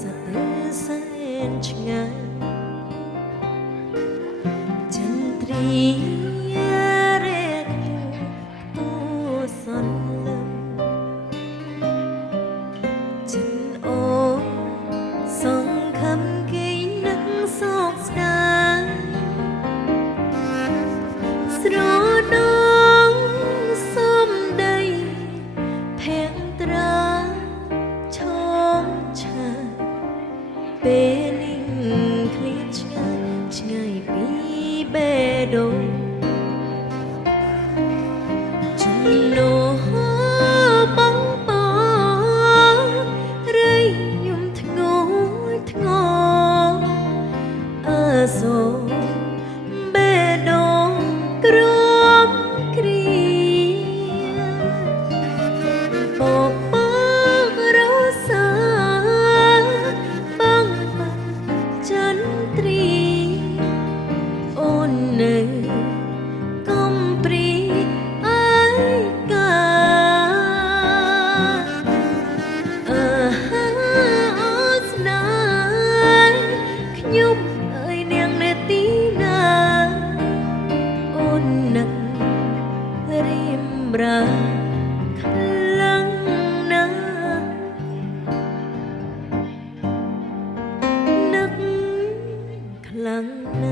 សទៅសែនឆ្ងាយចន្ទ្រីរែកអូសន្លឹមចិនអូសង្ឃឹមគេនឹងសោកស្ដាយស្រដងសំដីភ័ក្រត្រាឈមឆាពេលនេះឃ្លាតឆ្ងាយឆ្ងាយពីបេះដូងចំណូបងបងរីយំធ្ងន់ធ្ងរអើសូបេះដូងក្រំគ្រាបបរសាបងចន្ទ្រីអូននៅកំព្រីអាយកាអើអូស្នេហ៍ខ្ញុំអើយនាងនៅទីណាអូននឹករៀមរាខ្លាំងណាស់នឹកខ្លាំងណាស់